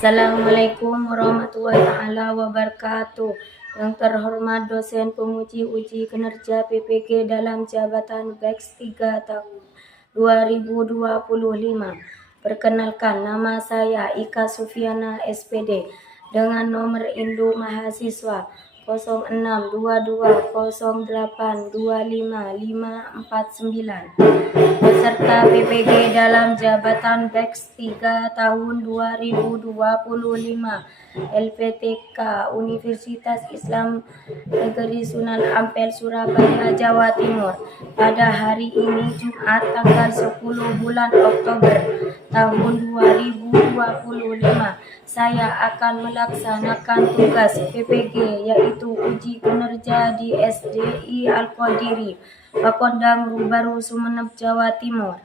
Assalamualaikum warahmatullahi taala wabarakatuh. Yang terhormat dosen penguji uji kinerja PPG dalam jabatan BEX 3 tahun 2025. Perkenalkan, nama saya Ika Sufiana SPD dengan nomor induk mahasiswa 0622082559 peserta PPG dalam jabatan BEX 3 tahun 2025 LPTK Universitas Islam Negeri Sunan Ampel Surabaya Jawa Timur. Pada hari ini Jumat tanggal 10 bulan Oktober tahun 2025 saya akan melaksanakan tugas PPG yaitu uji kinerja di SDI Al-Qadiri, Pakondang Baru Sumeneb, Jawa Timur.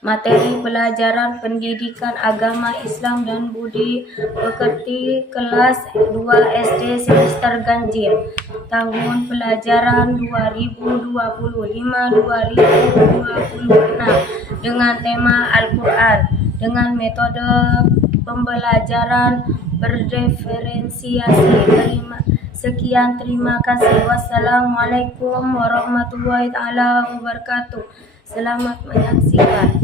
Materi pelajaran pendidikan agama Islam dan budi pekerti kelas 2 SD semester ganjil tahun pelajaran 2025-2026 dengan tema Al-Quran dengan metode pembelajaran berdiferensiasi. Sekian, terima kasih. Wassalamualaikum warahmatullahi wabarakatuh. Selamat menyaksikan.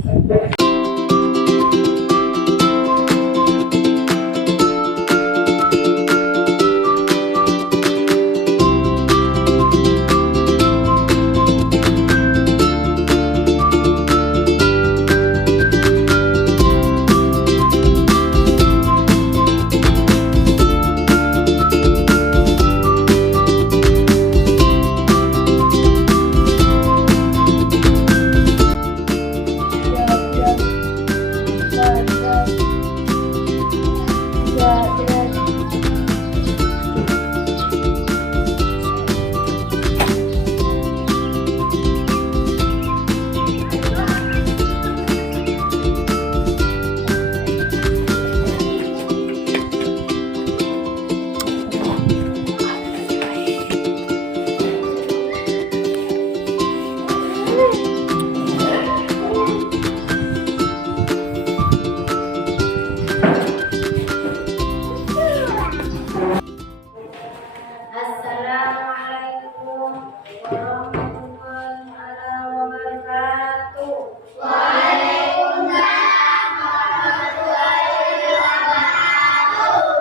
Assalamualaikum warahmatullahi wabarakatuh. Waalaikumsalam warahmatullahi wabarakatuh.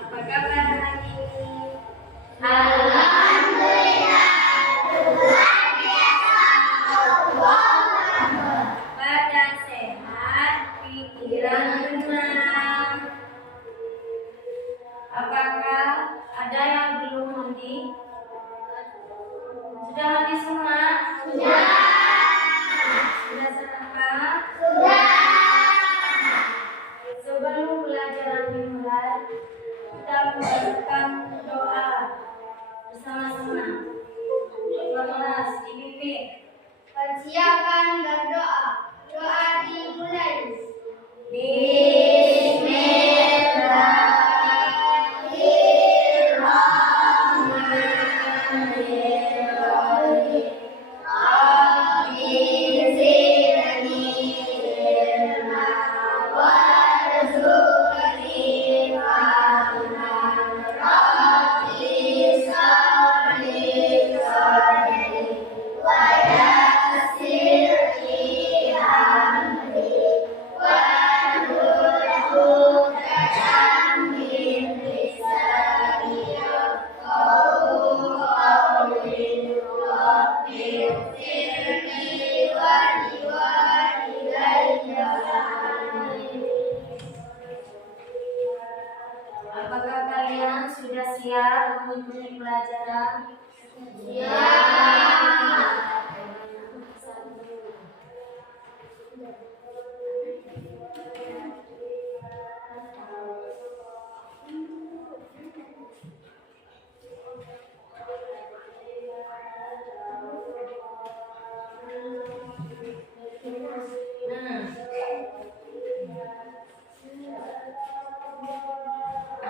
Apa kabar hari ini? Alhamdulillah, luar biasa. Badan sehat, pikiran tenang. Apakah ada yang belum mandi? Sudah mandi semua? Sudah. Sudah sarapan? Sudah. Sebelum pelajaran dimulai, kita membacakan doa bersama-sama. Kelas dipimpin. Persiapan berdoa. Doa dimulai. Bismillahirrahmanirrahim. Rabbi zidni ilma warzuqni fahman. Rabbi sholli sadri wa yassir li amri wahlul 'uqdatam min lisani yafqahu qawli. Rabbi ighfirli wa liwalidayya. Amin. Apakah kalian sudah siap mengikuti pelajaran? Siap.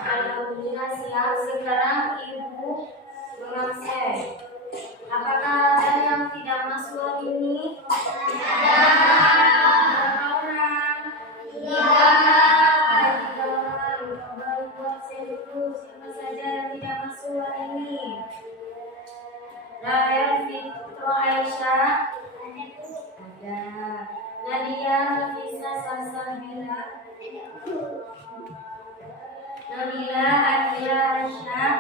Alhamdulillah siap. Sekarang Ibu mengabsen. Apakah ada yang tidak masuk hari ini? Ada. Berapa orang? 3. Rael Fitro Aisyah. Ada. Nadia Nafisa Salsabila. Nabila Adia Aisyah.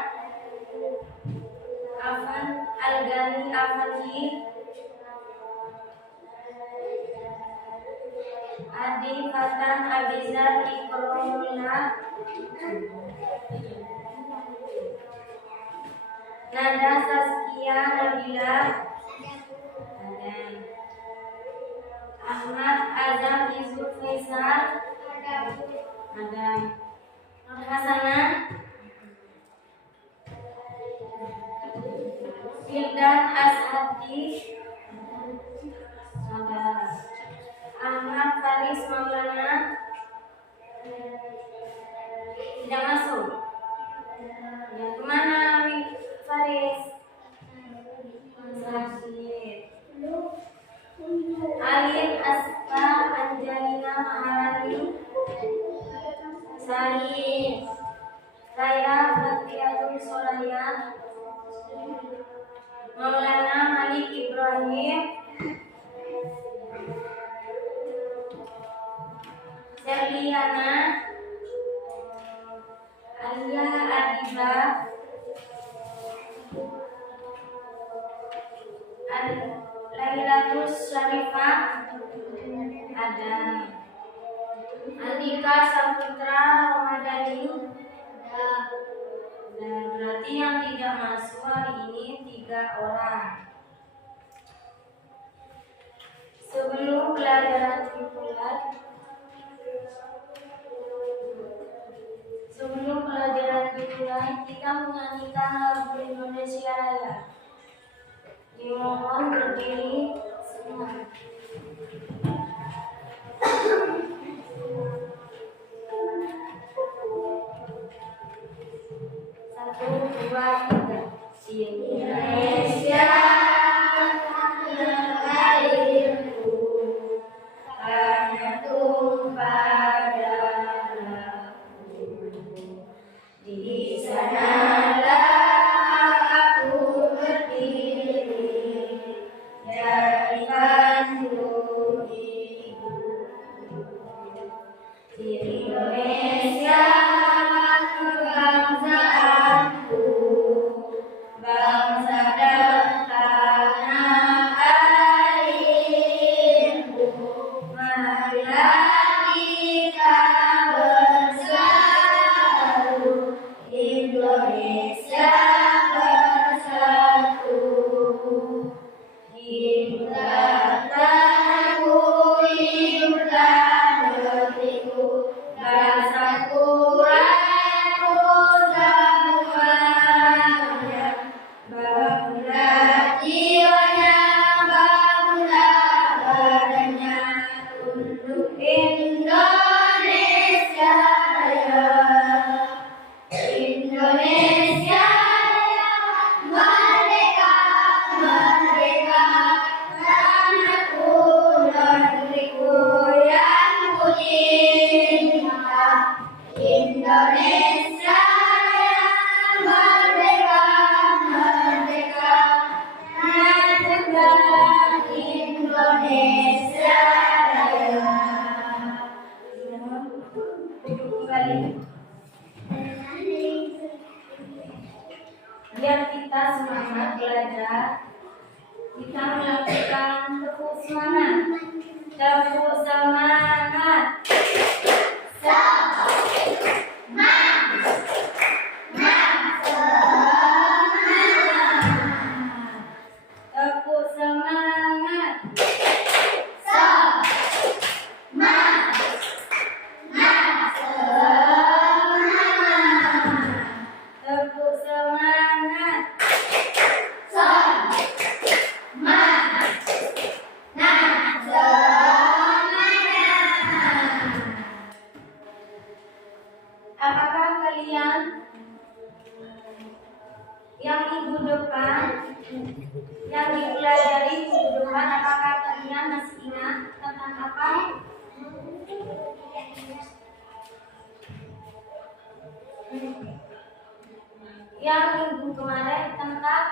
Afan Algani Afandi. Adi Fatan Abizar Ikromullah. Nada Saskia Nabila. Ada. Ahmad Azam Yusuf Faisal. Ada. Nur Hasanah. Firdan Ashadi. Ada. Ahmad Faris Maulana. Tidak masuk. Ya, kemana Faris? Sakit. Alin Aska Anjalina Maharani. Said. Raya Fatriatul Soraya. Maulana Malik Ibrahim. Serliana. Alia Adiba. Lailatul Syarifah. Ada. Andika Saputra Ramadhani. Dan berarti yang tidak masuk hari ini 3 orang. Sebelum pelajaran dimulai, kita menyanyikan lagu Indonesia Raya. Dimohon berdiri semua. 1, 2, 3. Indonesia airku hanya tumpah darahku. Di sanalah aku berdiri, jadikanku ibu. Di Indonesia kebangsaanku, bangsa dan tanah airku. Marilah kita bersatu, Indonesia bersatu. Hiduplah tanahku, hiduplah negeriku, bangsaku, rakyatku semuanya. Bangunlah jiwanya, bangunlah badannya untuk Indonesia Raya. Indonesia Raya, merdeka, merdeka, tanahku, negeriku yang ku cinta. Indonesia Raya, merdeka, merdeka, tanahku, Indonesia Raya. Duduk kembali. Biar kita semangat belajar, kita melakukan tepuk semangat. Tepuk semangat. Tepuk semangat. Tepuk semangat. Apakah kalian yang minggu depan, yang dipelajari minggu depan, apakah kalian masih ingat tentang apa? Yang minggu kemarin tentang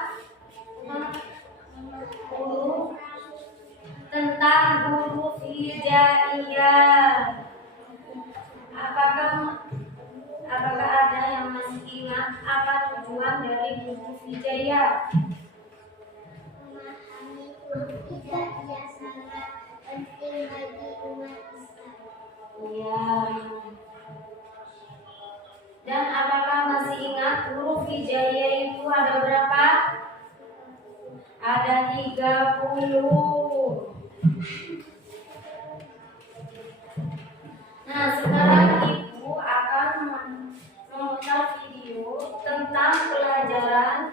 Memahami itu tidak sangat penting bagi umat Islam. Iya. Dan apakah masih ingat huruf hijaiyah itu ada berapa? Ada 30. Nah, sekarang Ibu akan memutar video tentang pelajaran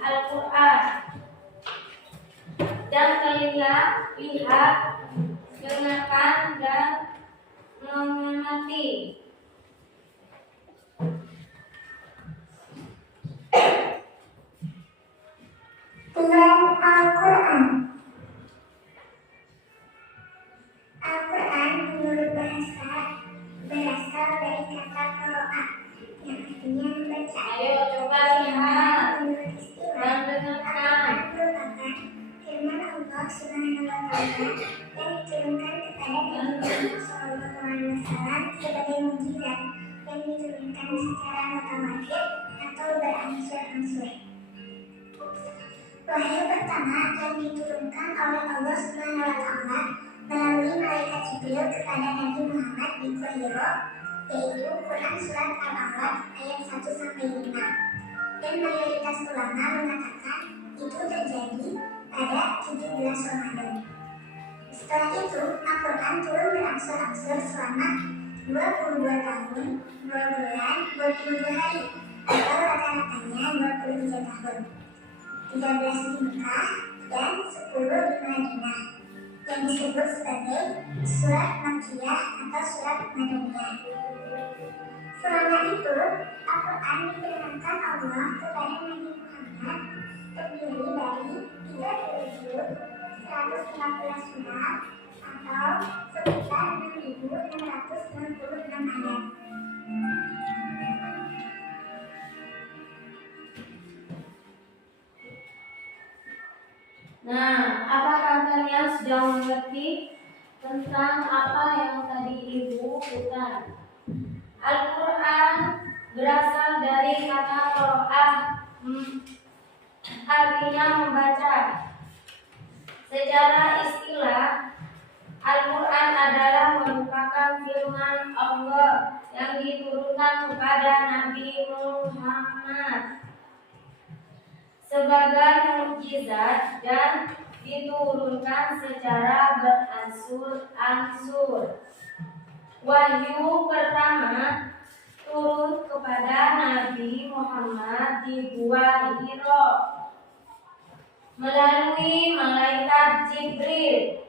Al-Quran. Dan kalian lihat, dengarkan dan mengamati. Tuhan Al-Quran. Al-Quran menurut bahasa berasal dari kata qiraah yang artinya membaca. Ayo coba lihat Menurut istilah, dan dengarkan. Al-Quran merupakan firman Allah Subhanahu wa Ta'ala yang diturunkan kepada Nabi Muhammad SAW sebagai mukjizat yang diturunkan secara mutawatir atau berangsur-angsur. Wahyu pertama yang diturunkan oleh Allah Subhanahu wa Ta'ala melalui malaikat Jibril kepada Nabi Muhammad di Gua Hiro, yaitu Quran Surat Al-Alaq ayat 1-5, dan mayoritas ulama mengatakan itu terjadi pada 17 Ramadan. Setelah itu, Al-Quran turun berangsur-angsur selama 22 tahun, 2 bulan, 22 hari, atau rata-ratanya 23 tahun. 13 di Mekah dan 10 di Madinah, yang disebut sebagai surat Makkiyah atau surat Madaniyah. Selama itu, Al-Quran diturunkan Allah kepada Nabi Muhammad terdiri dari 30 juz, 115 surat, atau sekitar 6.666 ayat. Nah, apakah kalian sudah mengerti tentang apa yang tadi Ibu putar? Al-Quran berasal dari kata qiraah, artinya membaca. Secara istilah, Al-Quran adalah merupakan firman Allah yang diturunkan kepada Nabi Muhammad sebagai mukjizat dan diturunkan secara berangsur-angsur. Wahyu pertama turun kepada Nabi Muhammad di Gua Hiro melalui malaikat Jibril.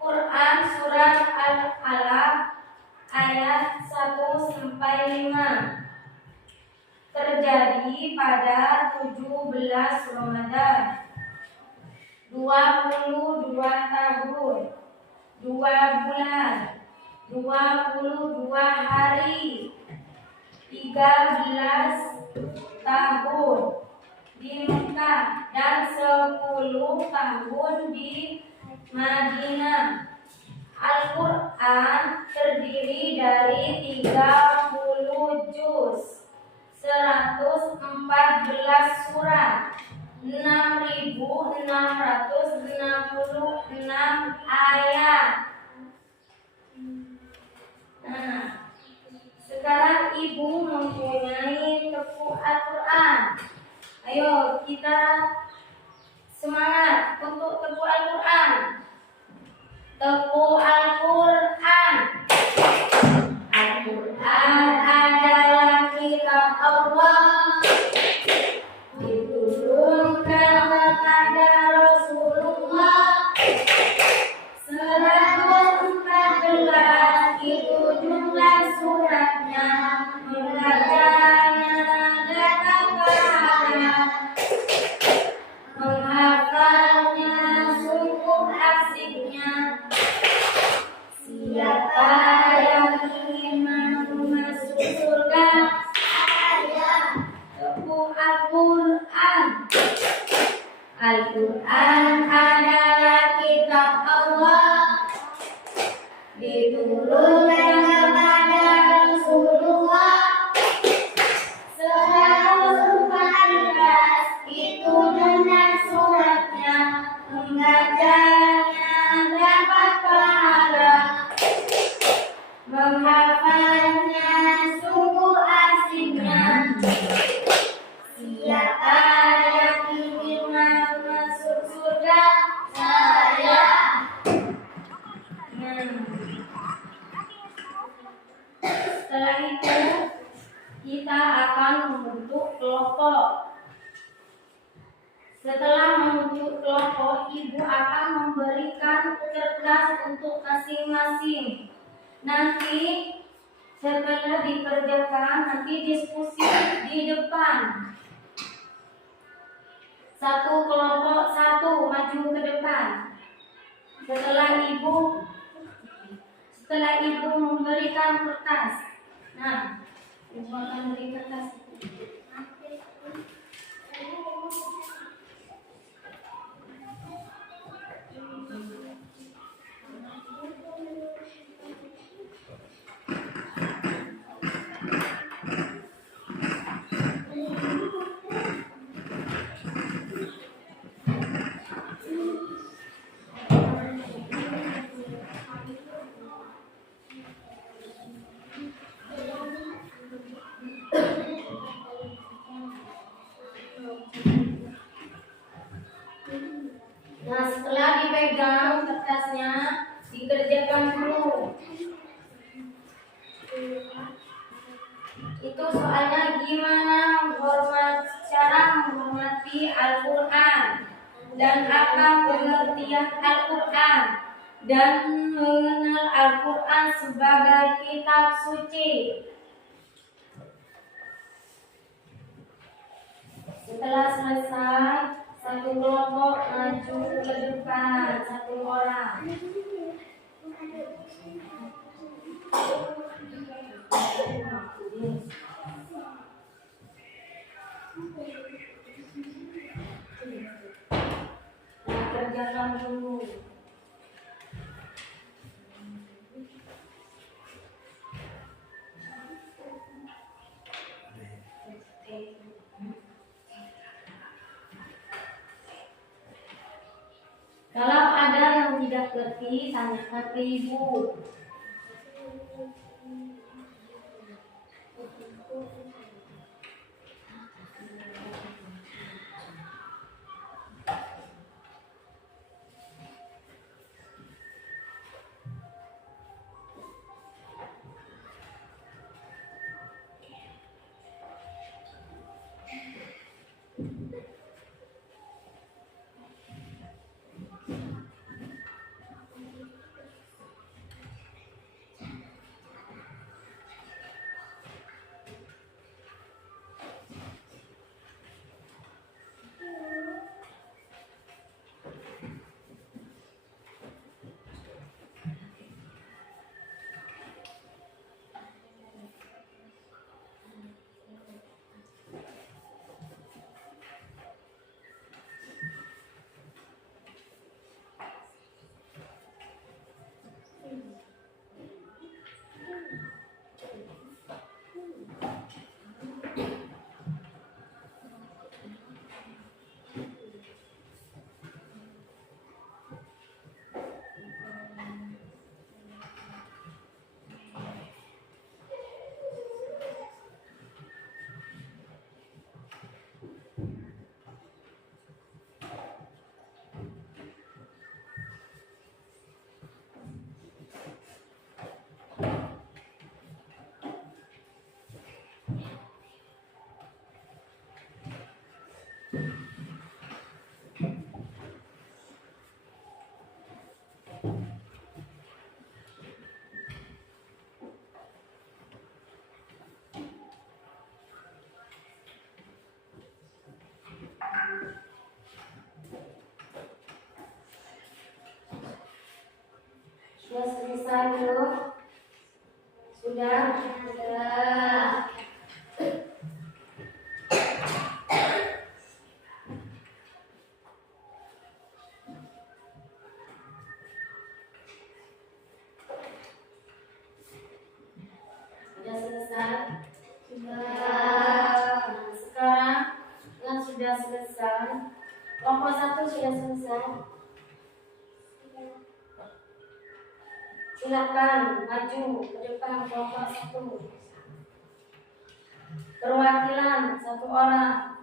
Quran Surat Al-Alaq ayat 1-5 terjadi pada 17 Ramadan, 22 tahun, 2 bulan, 22 hari, 13 tahun di Mekah dan 10 tahun di Madinah. Al-Quran terdiri dari 30 juz, 114 surat, 6.666 ayat. Nah, sekarang Ibu mempunyai tepuk Al-Quran. Ayo kita semangat untuk tepuk Al-Quran. Tepuk Al-Quran. Al-Quran adalah kitab Allah, diturunkan kepada Rasulullah. 114 itu jumlah suratnya, membacanya datang pahala, menghafalnya sungguh asiknya. Siapa yang ingin masuk surga, tepuk Al-Quran. Al-Quran adalah kitab Allah, diturunkan kepada Rasulullah Siapa yang ingin masuk surga? Saya. Setelah itu kita akan membentuk kelompok. Setelah membentuk kelompok, ibu akan memberikan kertas untuk masing-masing. Nanti setelah dikerjakan, nanti diskusi di depan. Satu kelompok satu maju ke depan. Setelah ibu memberikan kertas. Nah, ibu akan beri kertas. Nah, setelah dipegang kertasnya, dikerjakan dulu. Itu soalnya gimana cara menghormati Al-Quran dan apa pengertian Al-Quran dan mengenal Al-Quran sebagai kitab suci. Setelah selesai, satu kelompok maju ke depan, satu orang. Nah, kerjakan dulu. Kalau ada yang tidak ngerti, tanyakan ke ibu. Sudah selesai belum? Sudah? Sudah. Sudah selesai? Sudah. Nah, sekarang yang sudah selesai, kelompok satu sudah selesai. Silakan maju ke depan kelompok satu. Perwakilan 1 orang.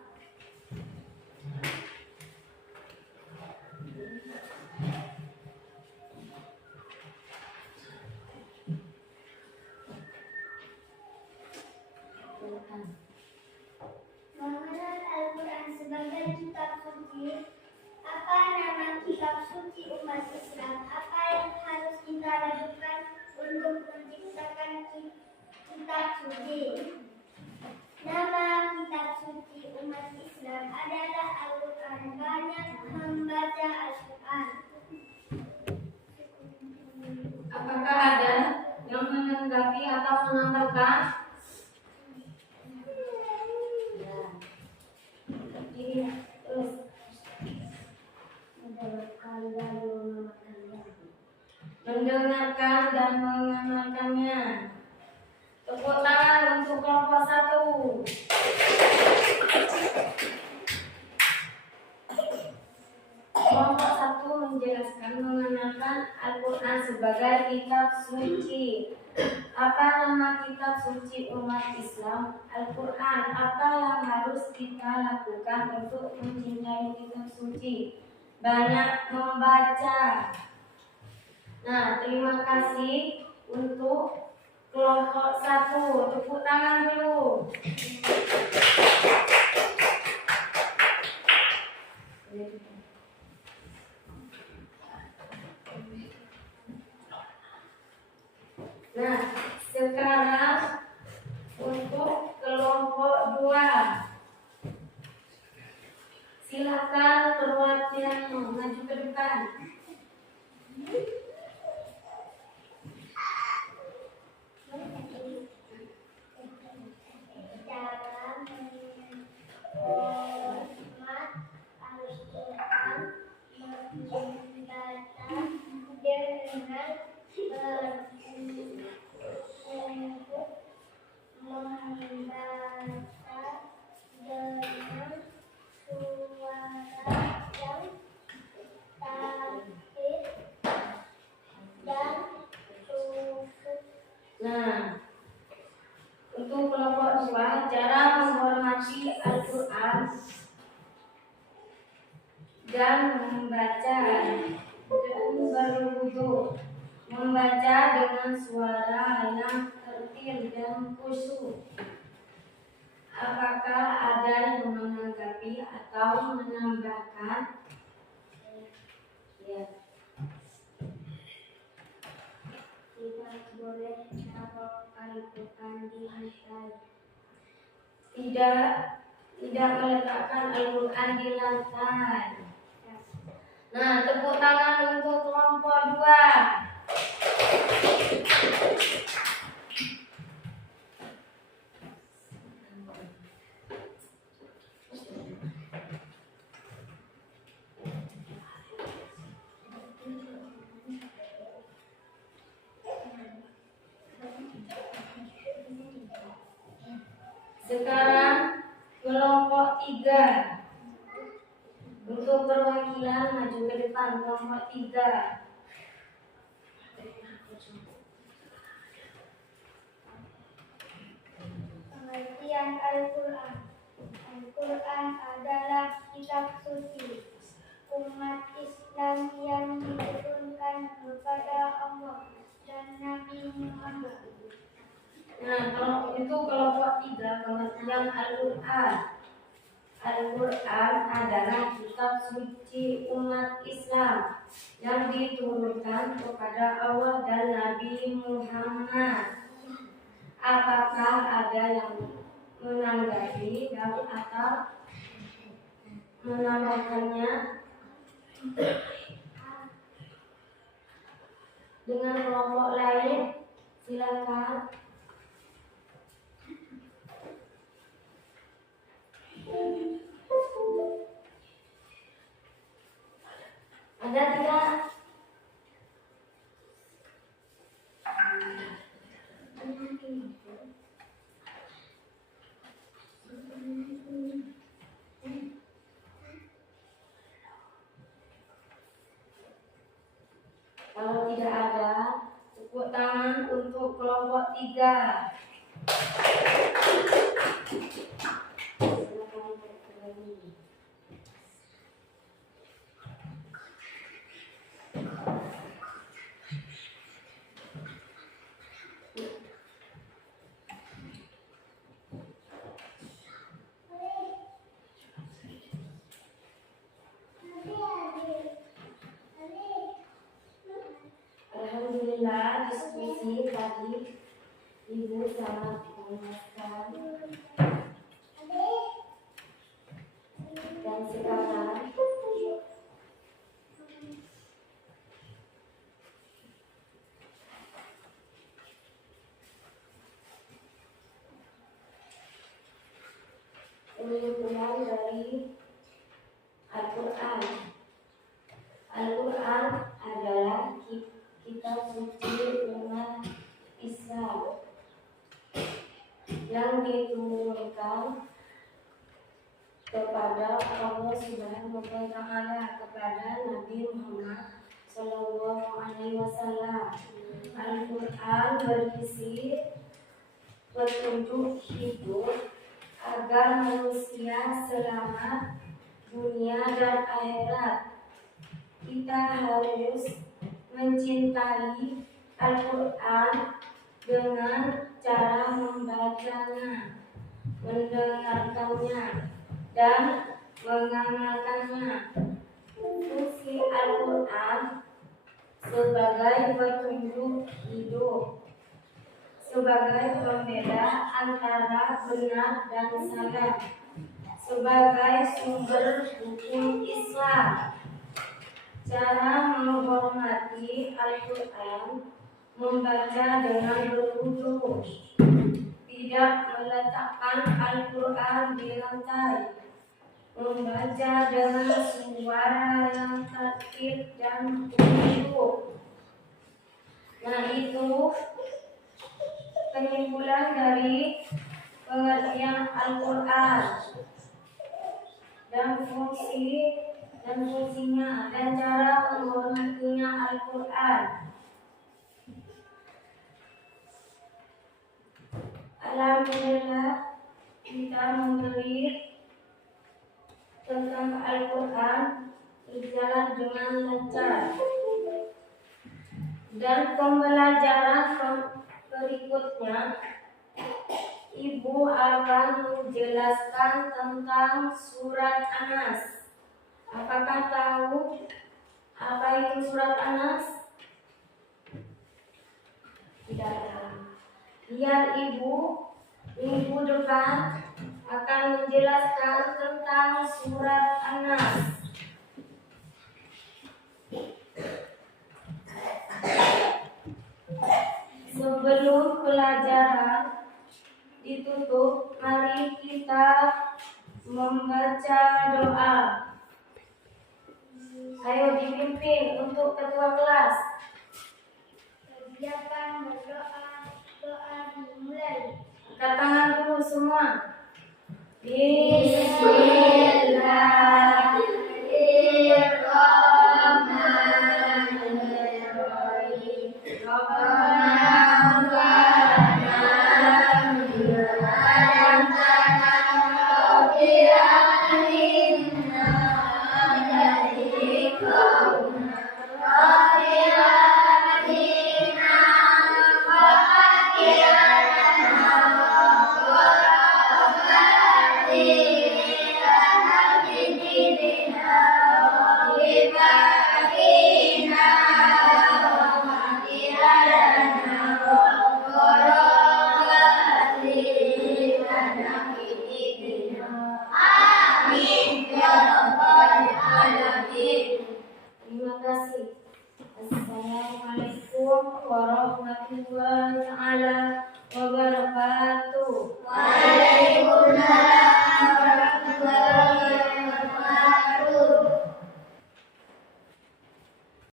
Mengenal Al-Quran sebagai kitab suci. Apa nama kitab suci umat Islam? Apa yang harus kita lakukan untuk menciptakan kitab suci? Nama kitab suci umat Islam adalah Al-Quran. Banyak membaca Al-Quran. Apakah ada yang menanggapi atau menambahkan? Terus mendengarkan dan mengamalkannya. Tepuk tangan untuk kelompok 1. Kelompok 1 menjelaskan mengenalkan Al-Quran sebagai kitab suci. Apa nama kitab suci umat Islam? Al-Quran. Apa yang harus kita lakukan untuk mencintai kitab suci? Banyak membaca. Nah, terima kasih untuk kelompok 1. Tepuk tangan dulu. Nah, sekarang untuk kelompok 2. Silakan perwakilan maju ke depan. Dalam hormat Al-Quran, membaca dengan bersungguh, membaca dengan suara yang tertib dan khusyuk. Nah, untuk kelompok 2, cara menghormati Al-Quran dan membaca dan berwudu. Membaca dengan suara yang tertib dan khusyuk. Apakah ada yang menanggapi atau menambahkan? Ya. Tidak boleh taruh Al-Quran di lantai. Tidak meletakkan Al-Quran di lantai. Nah, tepuk tangan untuk kelompok 2. Sekarang kelompok 3. Untuk perwakilan maju ke depan kelompok 3. Pengertian Al-Quran. Al-Quran adalah kitab suci umat Islam yang diturunkan kepada Allah dan Nabi Muhammad. Nah, kalau itu kelompok 3 pengertian Al-Quran. Al-Quran adalah kitab suci umat Islam yang diturunkan kepada Allah dan Nabi Muhammad. Apakah ada yang menanggapi atau menambahkannya? Dengan kelompok lain, silakan. Ada tidak? Kalau tidak ada, tepuk tangan untuk kelompok 3. Alhamdulillah diskusi tadi Ibu sangat memuaskan. Dan sekarang penyimpulan dari Al-Quran. Al-Quran adalah kitab suci umat Islam yang diturunkan kepada Allah Subhanahu wa Ta'ala, kepada Nabi Muhammad Sallallahu Alaihi Wasallam. Al-Quran berisi petunjuk hidup agar manusia selamat dunia dan akhirat. Kita harus mencintai Al-Quran dengan cara membacanya, mendengarkannya, dan mengamalkannya. Fungsi Al-Quran sebagai petunjuk hidup, sebagai pembeda antara benar dan salah, sebagai sumber hukum Islam. Cara menghormati Al-Quran: membaca dengan berwudu, tidak meletakkan Al-Quran di lantai, membaca dengan suara yang tertib dan khusyuk. Nah, itu penyimpulan dari pengertian Al-Quran dan fungsinya dan cara menghormatinya Al-Quran. Alhamdulillah kita membeli tentang Al-Quran berjalan dengan lancar. Dan pembelajaran berikutnya, Ibu akan menjelaskan tentang surat An-Nas. Apakah tahu apa itu surat An-Nas? Tidak tahu. Biar Ibu minggu depan akan menjelaskan tentang surat An-Nas. Sebelum pelajaran ditutup, mari kita membaca doa. Ayo dipimpin untuk ketua kelas. Kegiatan berdoa, doa dimulai. Angkat tangan dulu semua. Bismillahirrahmanirrahim. Terima kasih. Assalamualaikum warahmatullahi wabarakatuh.